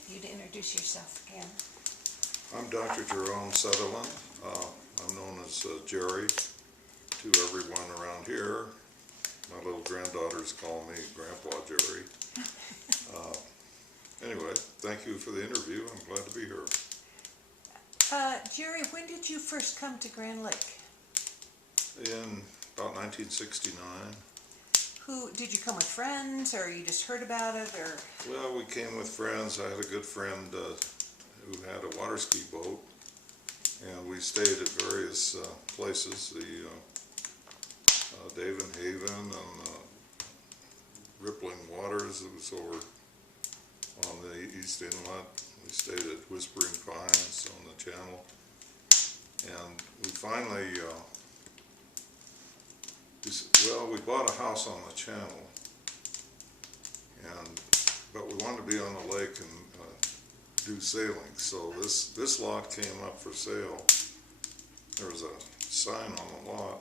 get you to introduce yourself again. I'm Dr. Jerome Sutherland. I'm known as Jerry to everyone around here. My little granddaughters call me Grandpa Jerry. Anyway, thank you for the interview. I'm glad to be here. Jerry, when did you first come to Grand Lake? In about 1969. Did you come with friends, or you just heard about it, or? Well, we came with friends. I had a good friend who had a water ski boat, and we stayed at various places. The Dave and Haven and Rippling Waters. It was over on the East Inlet. We stayed at Whispering Pines on the channel, and we finally, we bought a house on the channel, but we wanted to be on the lake and do sailing. So this lot came up for sale. There was a sign on the lot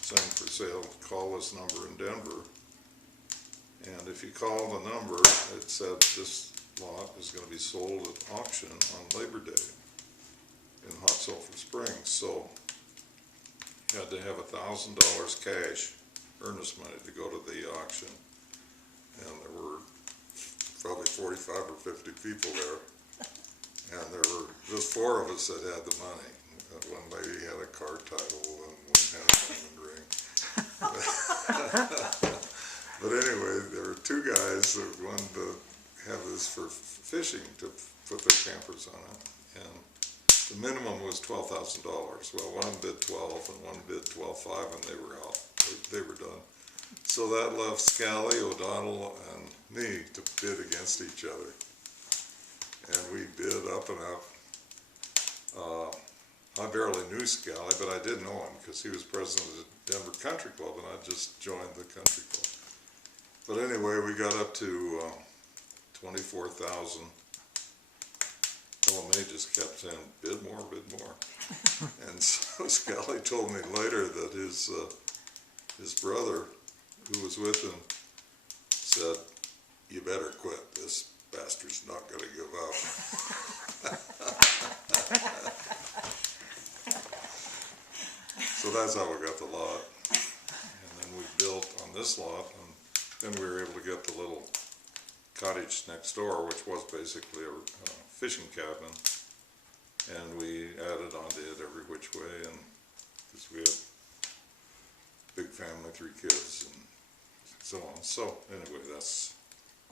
saying for sale, call this number in Denver. And if you call the number, it said this lot is going to be sold at auction on Labor Day in Hot Sulphur Springs. So you had to have $1,000 cash, earnest money, to go to the auction. And there were probably 45 or 50 people there. And there were just 4 of us that had the money. One lady had a car title and one had a diamond ring. But anyway, there were 2 guys that wanted to have this for fishing, to put their campers on it. And the minimum was $12,000. Well, one bid 12 and one bid 12.5, and they were out. They were done. So that left Scally, O'Donnell, and me to bid against each other. And we bid up and up. I barely knew Scally, but I did know him because he was president of the Denver Country Club, and I just joined the country club. But anyway, we got up to 24,000. Well, they just kept saying, bid more, bid more. And so Scally told me later that his brother, who was with him, said, you better quit. This bastard's not going to give up. So that's how we got the lot. And then we built on this lot, and then we were able to get the little cottage next door, which was basically a fishing cabin, and we added onto it every which way, and because we had a big family, 3 kids, and so on. So anyway, that's...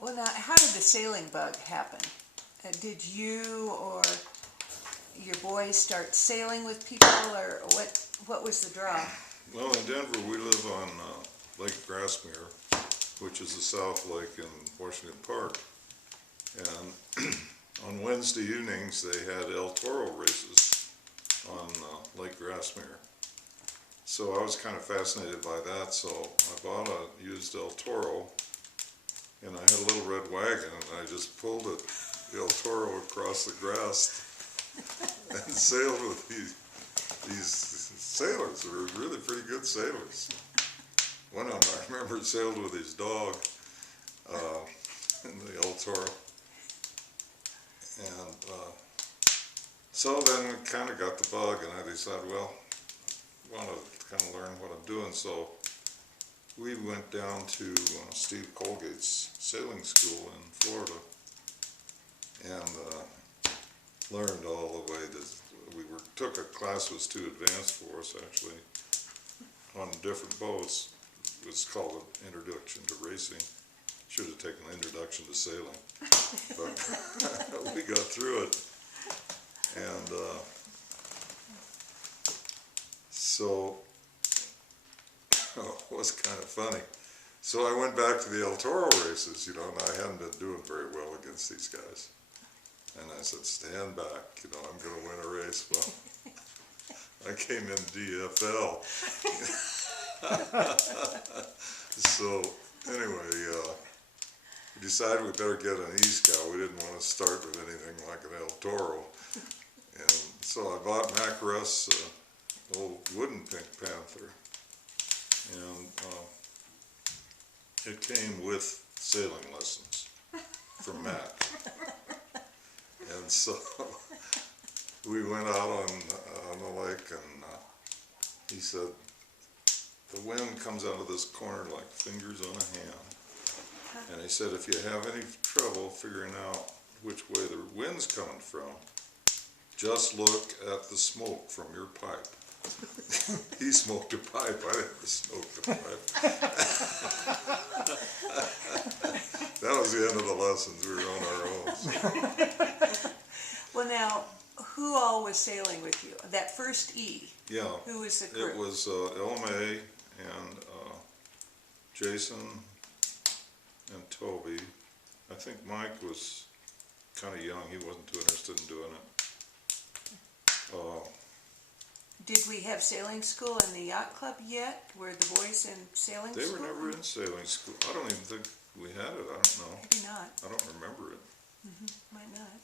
Well, now, how did the sailing bug happen? Did you or your boys start sailing with people, or what was the draw? Well, in Denver, we live on Lake Grassmere, which is the South Lake in Washington Park. And on Wednesday evenings, they had El Toro races on Lake Grassmere. So I was kind of fascinated by that, so I bought a used El Toro, and I had a little red wagon, and I just pulled it, the El Toro, across the grass and sailed with these sailors who were really pretty good sailors. One of them, I remember, sailed with his dog in the El Toro. And so then we kind of got the bug, and I decided, well, I want to kind of learn what I'm doing. So we went down to Steve Colgate's sailing school in Florida and learned all the way to, took a class that was too advanced for us, actually, on different boats. It was called an Introduction to Racing. Should have taken an Introduction to Sailing. But we got through it. And so it was kind of funny. So I went back to the El Toro races, and I hadn't been doing very well against these guys. And I said, stand back, I'm going to win a race. Well, I came in DFL. So anyway, we decided we better get an E-Scout. We didn't want to start with anything like an El Toro. And so I bought Mac Russ' old wooden Pink Panther. And it came with sailing lessons. from Mac. And so we went out on the lake, and he said, the wind comes out of this corner like fingers on a hand. And he said, if you have any trouble figuring out which way the wind's coming from, just look at the smoke from your pipe. He smoked a pipe, I never smoked a pipe. That was the end of the lessons, we were on our own. Well, now, who all was sailing with you? That first E, Yeah, who was the crew? it was LMA and Jason and Toby. I think Mike was kind of young, he wasn't too interested in doing it. Did we have sailing school in the yacht club yet? Were the boys in sailing They school? were never in sailing school. I don't even think we had it, I don't know. Maybe not. I don't remember it. Might not.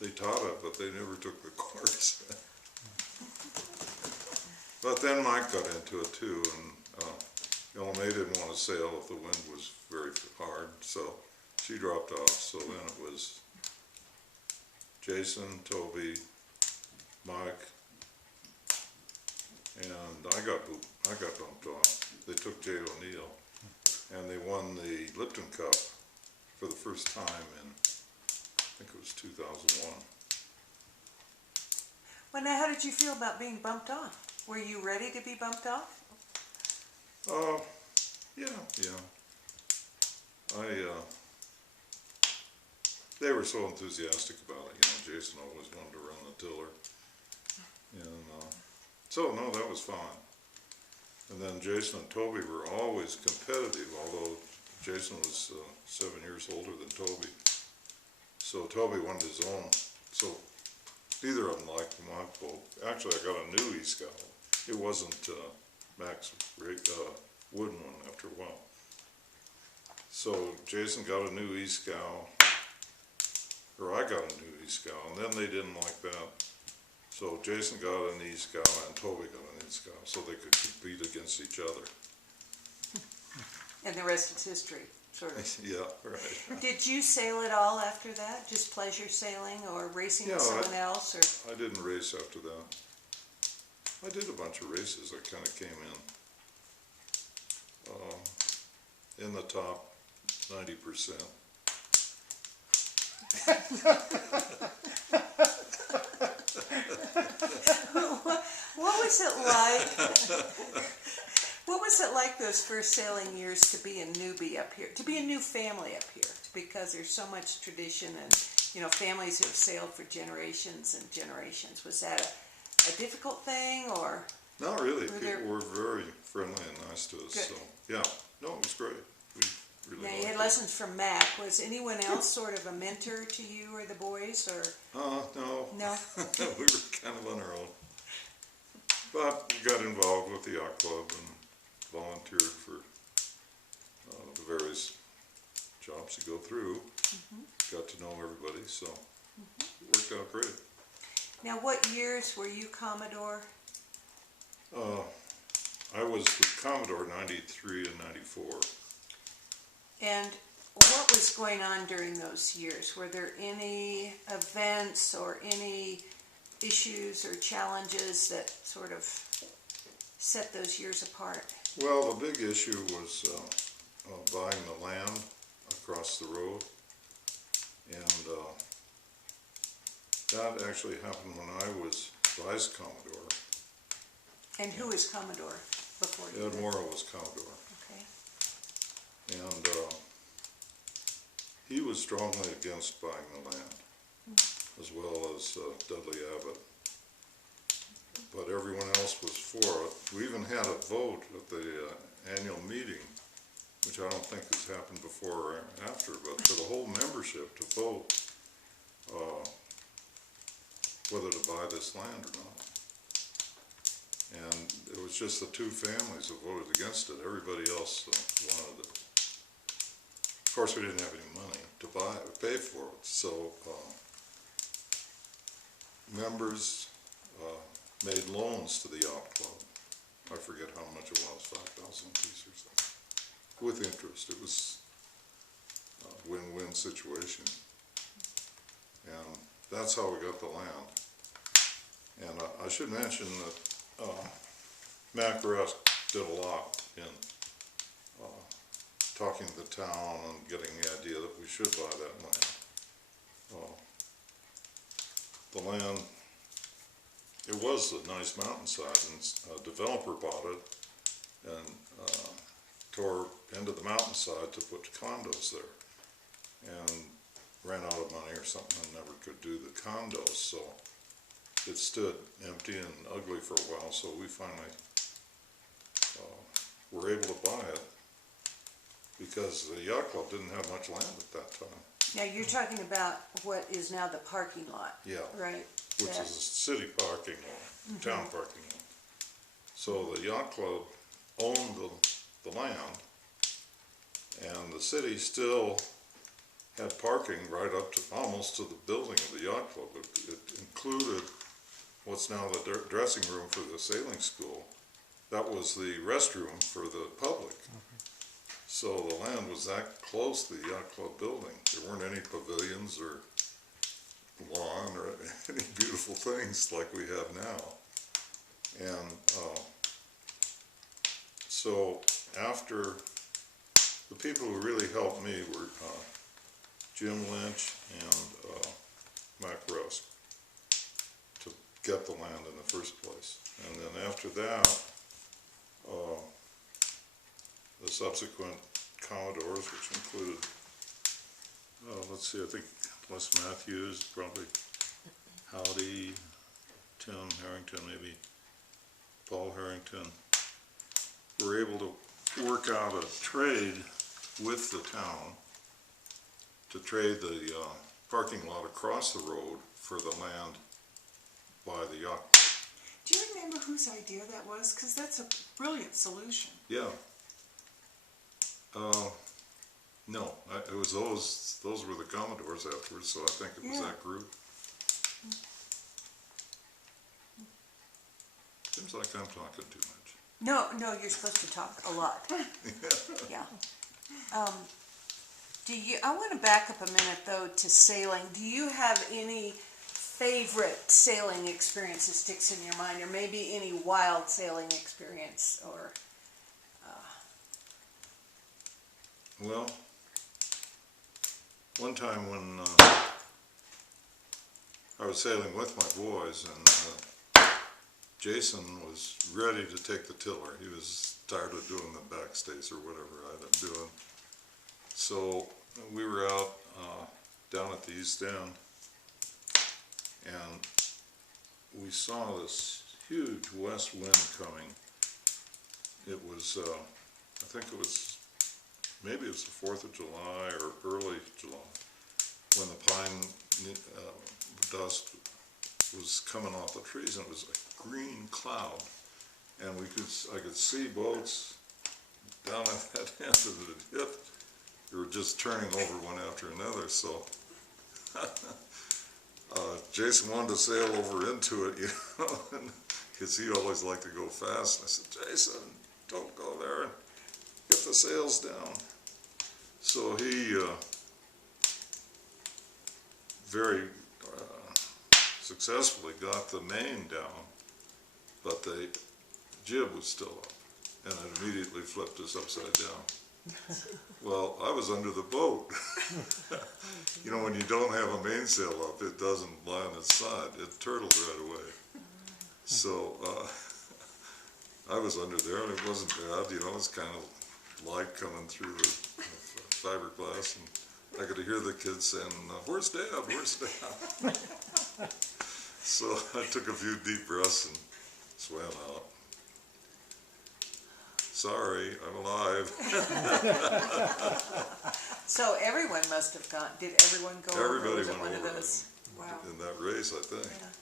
They taught it, but they never took the course. But then Mike got into it too, and LMA didn't want to sail if the wind was very hard, so she dropped off. So then it was Jason, Toby, Mike, and I got bumped off. They took Jay O'Neill, and they won the Lipton Cup for the first time in, I think it was 2001. Well, now, how did you feel about being bumped off? Were you ready to be bumped off? Yeah. They were so enthusiastic about it, Jason always wanted to run the tiller. And, so no, that was fine. And then Jason and Toby were always competitive, although Jason was 7 years older than Toby. So Toby wanted his own, so neither of them liked my boat. Actually, I got a new E-Scow. It wasn't Mac's wooden one after a while. So Jason got a new E-Scow, or I got a new E-Scow, and then they didn't like that. So Jason got an E-Scow and Toby got an E-Scow, so they could compete against each other. And the rest is history, sort of. Yeah, right. Did you sail at all after that? Just pleasure sailing or racing with someone else? Or? I didn't race after that. I did a bunch of races. I kind of came in the top 90%. What was it like? What was it like those first sailing years to be a newbie up here, to be a new family up here? Because there's so much tradition and, families who have sailed for generations and generations. Was that a difficult thing, or? Not really. People were very friendly and nice to us. Good. So, yeah. No, it was great. We really Now, you liked had it. lessons from Mac. Was anyone else sort of a mentor to you or the boys, or? No. No? We were kind of on our own. But we got involved with the yacht club and volunteered for the various jobs you go through. Got to know everybody, so it worked out great. Now, what years were you Commodore? I was with Commodore 93 and 94. And what was going on during those years? Were there any events or any issues or challenges that sort of set those years apart? Well, the big issue was buying the land across the road, and that actually happened when I was Vice Commodore. And who was Commodore before you? Ed Morrow was Commodore, Okay. and he was strongly against buying the land, as well as Dudley Abbott. But everyone else was for it. We even had a vote at the annual meeting, which I don't think has happened before or after, but for the whole membership to vote whether to buy this land or not. And it was just the two families that voted against it. Everybody else wanted it. Of course, we didn't have any money to pay for it, so members made loans to the yacht club. I forget how much it was, 5,000 apiece or something, with interest. It was a win-win win-win situation. And that's how we got the land. And I should mention that Mac Rusk did a lot in talking to the town and getting the idea that we should buy that land. The land, it was a nice mountainside, and a developer bought it and tore into the mountainside to put condos there, and ran out of money or something and never could do the condos, so it stood empty and ugly for a while, so we finally were able to buy it because the yacht club didn't have much land at that time. Now, you're talking about what is now the parking lot, Yeah, right? which is a city parking lot, town parking lot. So the yacht club owned the land, and the city still had parking right up to almost to the building of the yacht club. It included what's now the dressing room for the sailing school. That was the restroom for the public. So the land was that close to the yacht club building. There weren't any pavilions or lawn or any beautiful things like we have now. And so after, the people who really helped me were Jim Lynch and Mac Rusk to get the land in the first place. And then after that, the subsequent Commodores, which included, let's see, I think Les Matthews, probably Howdy, Tim Harrington, maybe Paul Harrington, were able to work out a trade with the town to trade the parking lot across the road for the land by the yacht club. Do you remember whose idea that was? Because that's a brilliant solution. Yeah. No, it was those were the Commodores afterwards, so I think it was that group. Seems like I'm talking too much. No, you're supposed to talk a lot. Yeah. I want to back up a minute though to sailing. Do you have any favorite sailing experience that sticks in your mind, or maybe any wild sailing experience, or? Well, one time when I was sailing with my boys, and Jason was ready to take the tiller. He was tired of doing the backstays or whatever I ended up doing. So we were out down at the East End, and we saw this huge west wind coming. It was, I think it was, maybe it was the 4th of July or early July, when the pine dust was coming off the trees, and it was a green cloud, and I could see boats down at that end of the hit. They were just turning over one after another, so Jason wanted to sail over into it, because he always liked to go fast. And I said, Jason, don't go there, and get the sails down. So he very successfully got the main down, but the jib was still up, and it immediately flipped us upside down. Well, I was under the boat. You know, when you don't have a mainsail up, it doesn't lie on its side. It turtles right away. So I was under there, and it wasn't bad. You know, it was kind of light coming through the fiberglass, and I could hear the kids saying, "Where's Dad? Where's Dad?" So I took a few deep breaths and swam out. Sorry, I'm alive. So everyone must have gone. Did everyone go over? Everybody Was it went one over of those? Wow. in that race, I think. Yeah.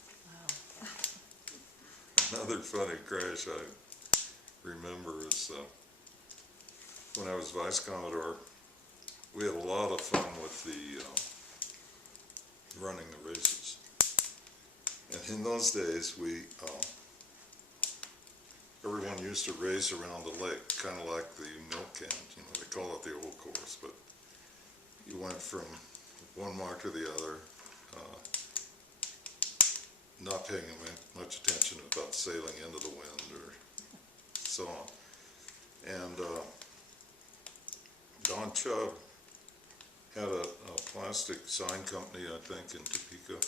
Wow. Another funny crash I remember is when I was Vice Commodore, we had a lot of fun with the running the races. And in those days, everyone used to race around the lake, kind of like the milk cans. You know, they call it the old course, but you went from one mark to the other, not paying much attention about sailing into the wind or so on. And Don Chubb had a plastic sign company, I think, in Topeka,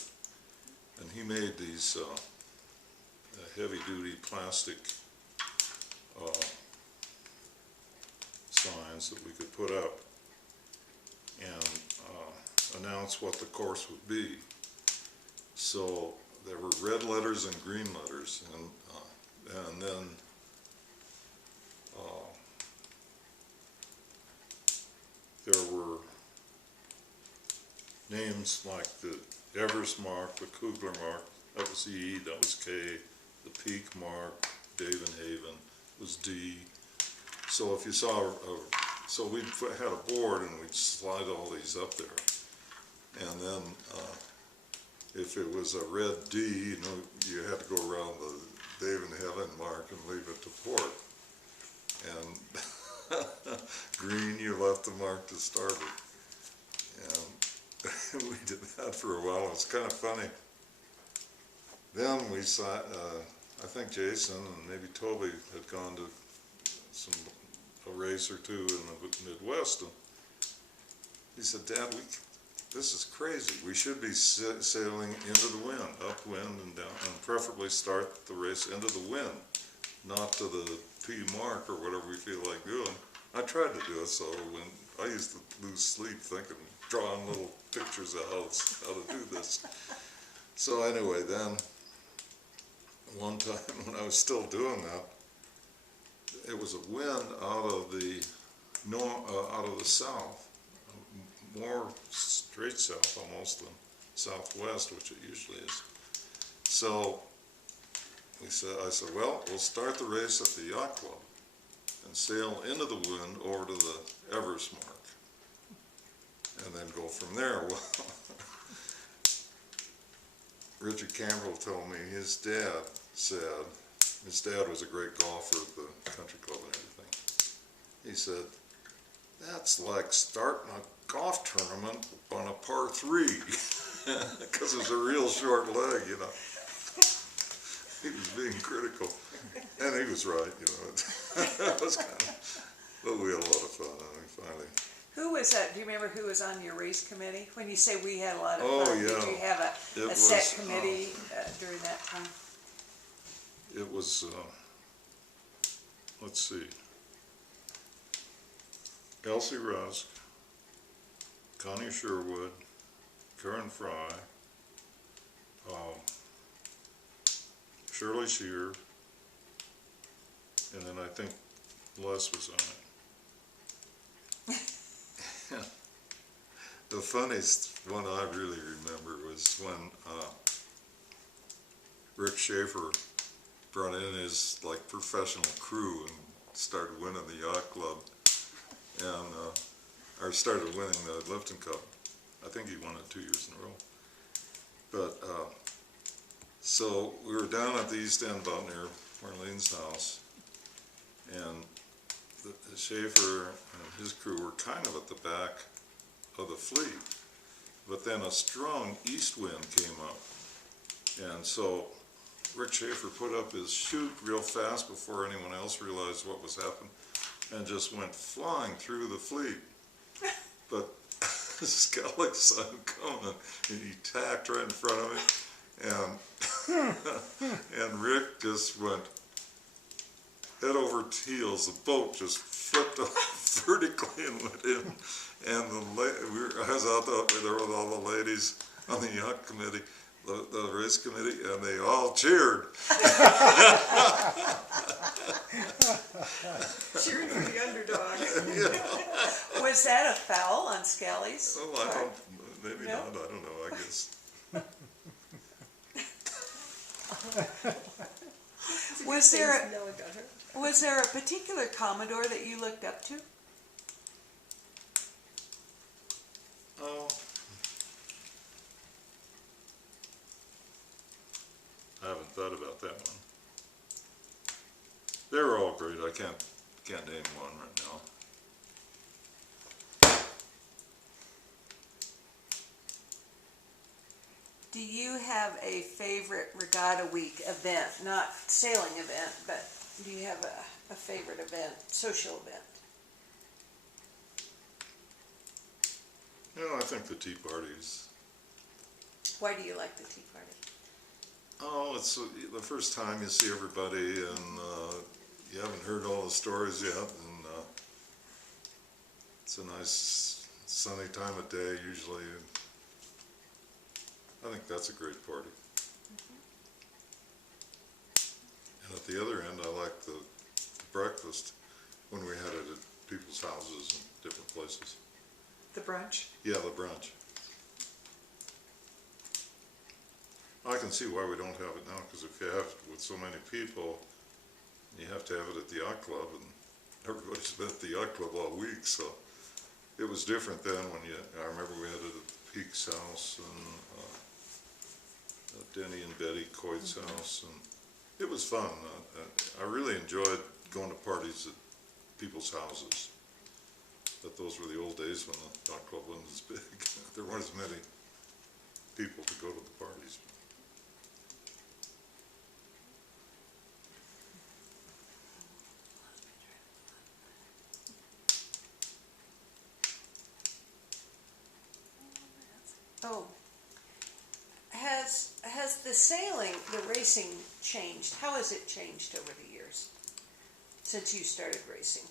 and he made these heavy-duty plastic signs that we could put up and announce what the course would be. So there were red letters and green letters, and then there were names like the Everest mark, the Kugler mark, that was E, that was K, the Peak mark, Haven was D. So if you saw, so we had a board and we'd slide all these up there. And then if it was a red D, you had to go around the Haven mark and leave it to port. And green, you left the mark to starboard. And we did that for a while. It was kind of funny. Then we saw, I think Jason and maybe Toby had gone to a race or two in the Midwest, and he said, "Dad, this is crazy. We should be sailing into the wind, upwind and down, and preferably start the race into the wind, not to the P mark or whatever we feel like doing." I tried to do it, so when I used to lose sleep thinking, drawing little pictures of how to do this. So anyway, then one time when I was still doing that, it was a wind out of the south, more straight south almost than southwest, which it usually is. So I said, well, we'll start the race at the yacht club and sail into the wind over to the Everest mark, and then go from there. Well, Richard Campbell told me his dad was a great golfer at the country club and everything. He said, that's like starting a golf tournament on a par 3, because it was a real short leg, He was being critical, and he was right, It was kind of, but we had a lot of fun, finally. Who was that? Do you remember who was on your race committee? When you say we had a lot of Oh, fun, yeah. did you have a set committee during that time? It was, let's see, Elsie Rusk, Connie Sherwood, Karen Fry, Shirley Shear, and then I think Les was on it. The funniest one I really remember was when Rick Schaefer brought in his professional crew and started winning the yacht club, and or started winning the Lifton Cup. I think he won it 2 years in a row. But so we were down at the east end, about near Marlene's house, and the Schaefer and his crew were kind of at the back of the fleet. But then a strong east wind came up, and so Rick Schaefer put up his chute real fast before anyone else realized what was happening, and just went flying through the fleet. But Skellig saw him coming, and he tacked right in front of him, and Rick just went head over heels. The boat just flipped up vertically and went in. And I was out there with all the ladies on the yacht committee, the race committee, and they all cheered. Cheering for the underdog. Yeah. Was that a foul on Skelly's Oh, part? maybe No? not, I don't know, I guess. Was there a particular Commodore that you looked up to? Oh, I haven't thought about that one. They're all great. I can't name one right now. Do you have a favorite Regatta Week event? Not sailing event, but do you have a favorite event, social event? You know, I think the tea parties. Why do you like the tea party? Oh, it's the first time you see everybody, and you haven't heard all the stories yet, and it's a nice sunny time of day usually. I think that's a great party. And at the other end, I like the breakfast when we had it at people's houses and different places. The brunch? Yeah, the brunch. I can see why we don't have it now, because if you have it with so many people, you have to have it at the yacht club, and everybody's been at the yacht club all week, so it was different then when I remember we had it at the Peak's house, and Denny and Betty Coyte's house, and it was fun. I really enjoyed going to parties at people's houses. But those were the old days when the yacht club wasn't as big. There weren't as many people to go to the parties. Oh, has the sailing, the racing changed? How has it changed over the years since you started racing?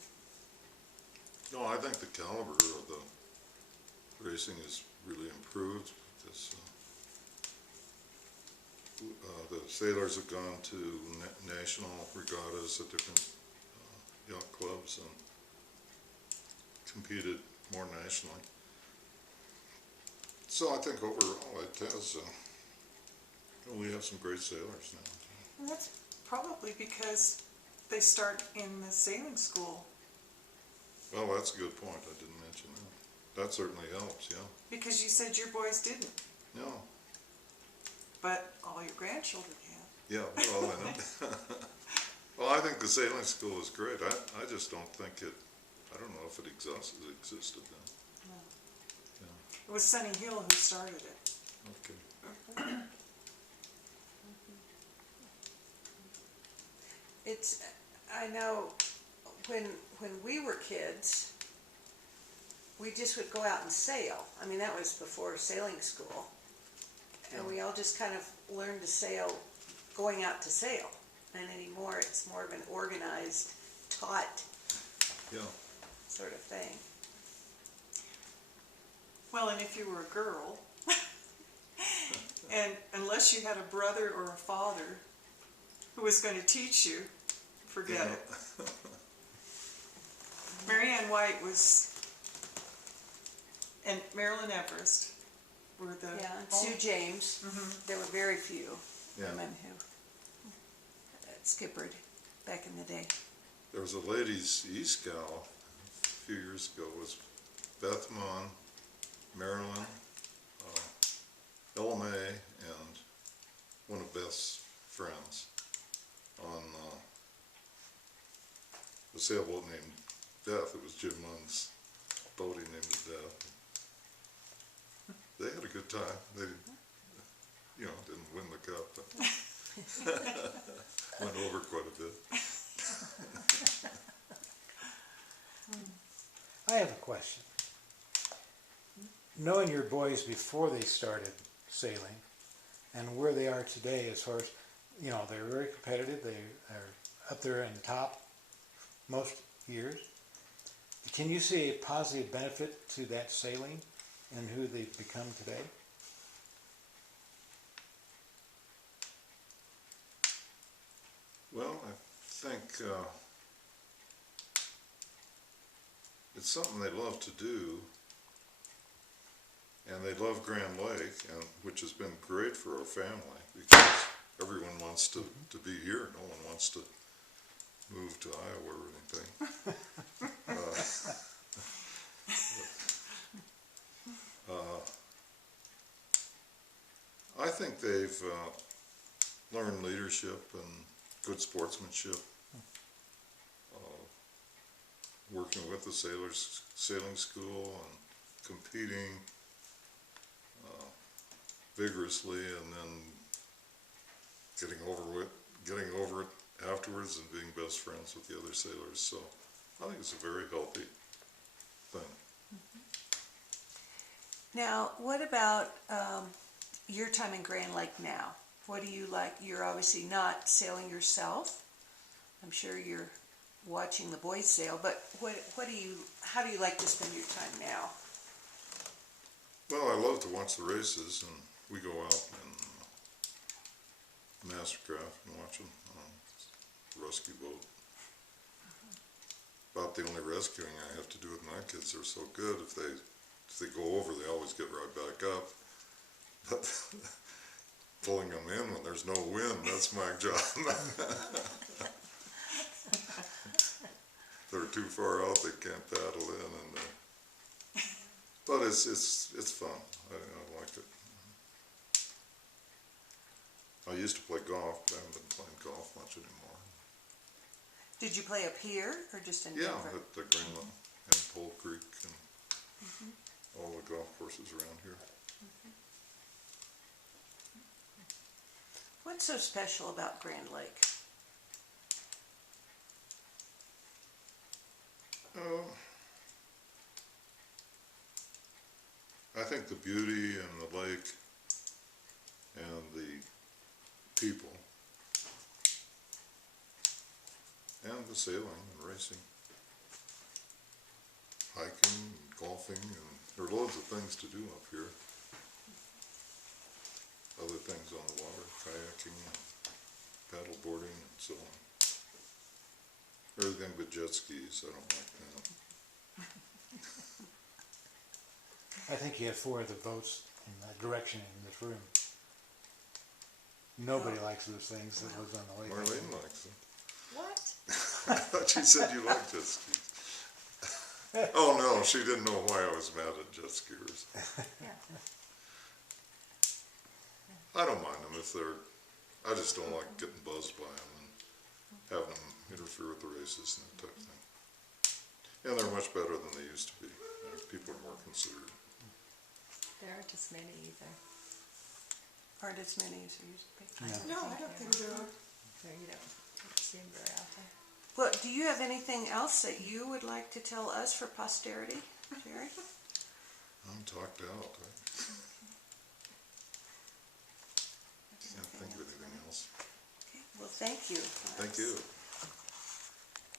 No, I think the caliber of the racing has really improved. This, the sailors have gone to national regattas at different yacht clubs and competed more nationally. So I think overall it has, we have some great sailors now. And that's probably because they start in the sailing school. Well, that's a good point. I didn't mention that. That certainly helps, yeah. Because you said your boys didn't, No, but all your grandchildren have. yeah, well, I know. Well, I think the sailing school is great. I just don't think I don't know if it existed then. No. Yeah, It was Sunny Hill who started it. okay. I know when we were kids, we just would go out and sail. I mean, that was before sailing school. And we all just kind of learned to sail going out to sail. And anymore, it's more of an organized, taught Yeah, sort of thing. Well, and if you were a girl, and unless you had a brother or a father who was going to teach you, forget it. Marianne White and Marilyn Everest were the Yeah, and Sue James. Mhm. There were very few yeah. women who skippered back in the day. There was a ladies' e-scow a few years ago. It was Beth Munn, Marilyn, Ella May, and one of Beth's friends on a sailboat named Death. It was Jim Munn's boat. He named it Death. They had a good time. They, didn't win the cup, but went over quite a bit. I have a question. Knowing your boys before they started sailing and where they are today as far as, they're very competitive, they are up there in the top most years. Can you see a positive benefit to that sailing and who they've become today? Well, I think it's something they love to do, and they love Grand Lake, which has been great for our family because everyone wants to be here. No one wants to move to Iowa or anything. I think they've learned leadership and good sportsmanship, working with the sailing school and competing. vigorously and then getting over it afterwards and being best friends with the other sailors. So I think it's a very healthy thing. Now, what about your time in Grand Lake now? What do you like? You're obviously not sailing yourself. I'm sure you're watching the boys sail, but how do you like to spend your time now? Well, I love to watch the races, and we go out in Mastercraft and watch them. Rescue boat. About the only rescuing I have to do with my kids. They're so good. If they go over, they always get right back up. But pulling them in when there's no wind, that's my job. If they're too far out, they can't paddle in. But it's fun. I like it. I used to play golf, but I haven't been playing golf much anymore. Did you play up here or just in Yeah, Denver? at the Greenland and Pole Creek and all the golf courses around here. What's so special about Grand Lake? I think the beauty and the lake and the people and the sailing and racing, hiking and golfing, and there are loads of things to do up here. Other things on the water, kayaking, paddle boarding, and so on. Everything but jet skis, I don't like that. I think you have 4 of the votes in that direction in this room. Nobody likes those things that lives on the lake. Marlene likes them. What? I thought you said you liked jet skis. Oh no, she didn't know why I was mad at jet skiers. I don't mind them if they're, I just don't like getting buzzed by them and having them interfere with the races and that type of thing. And they're much better than they used to be. People are more considerate. There aren't as many either. Aren't as many as there used to be? No, I don't think there are. There you don't see them very often. Well, do you have anything else that you would like to tell us for posterity, Jerry? I'm talked out. I can't think of anything else. Okay. Well, thank you. Thank you.